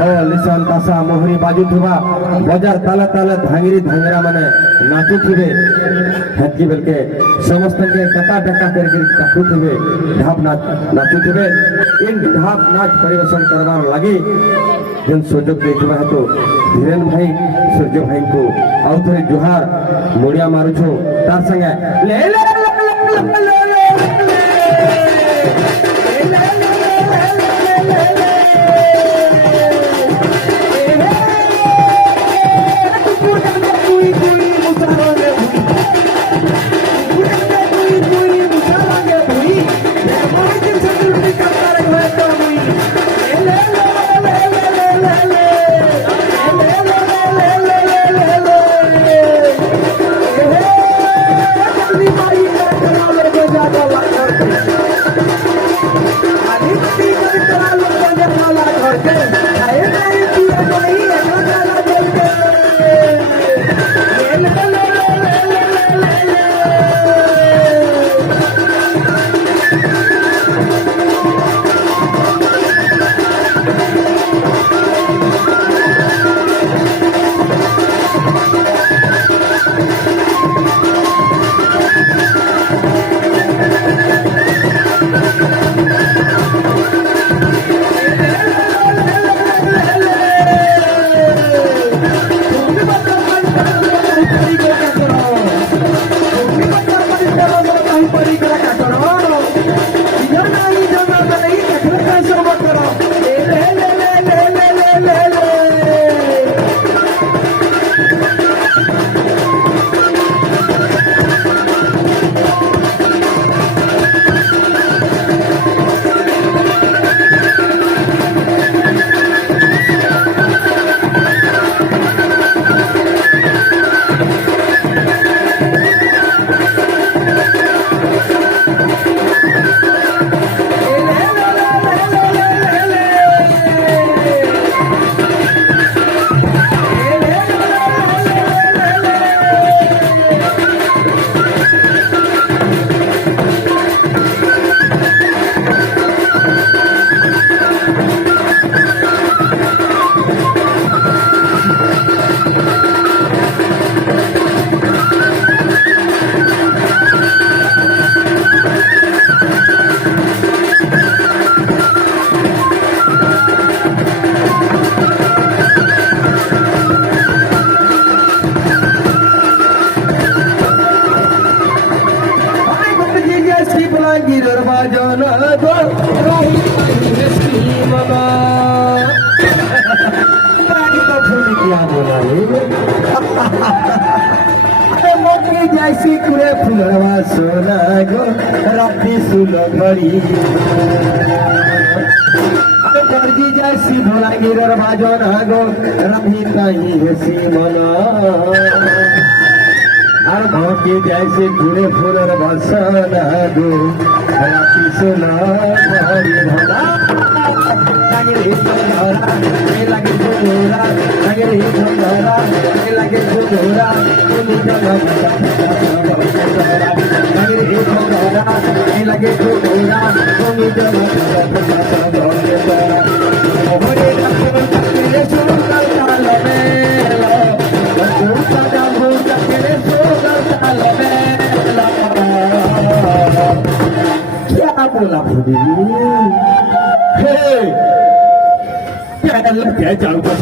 ढोल लिसन तासा मोहरी बाजुवा बजार ताले ताले धांगिरी धांगरा माने नाचुथिबे हेतकी बेलके समस्त के टका टका करके डाकुथिबे ढाप नाच नाचुथिबे इन ढाप नाच परिवेशन करवार लगी जेन सुजोग देथिबा हेतु धीरेन भाई सूर्य भाई को आउ थरे जुहार मुड़िया मारुछु तार संगे ले ले जैसी कुरे फुलवा सोना गो राती सुनो घड़ी दर्जी जैसी भोला गिरर बाजो ना गो रमी कहीं हसी मना और भौकी जैसे कुरे फुलर बसना गो राती सुनो घड़ी भोला लगे झोरा लगे झोरा लगे झोरा लगे झोरा तुम लगे झोरा तुम क्या बोला क्या चालू कर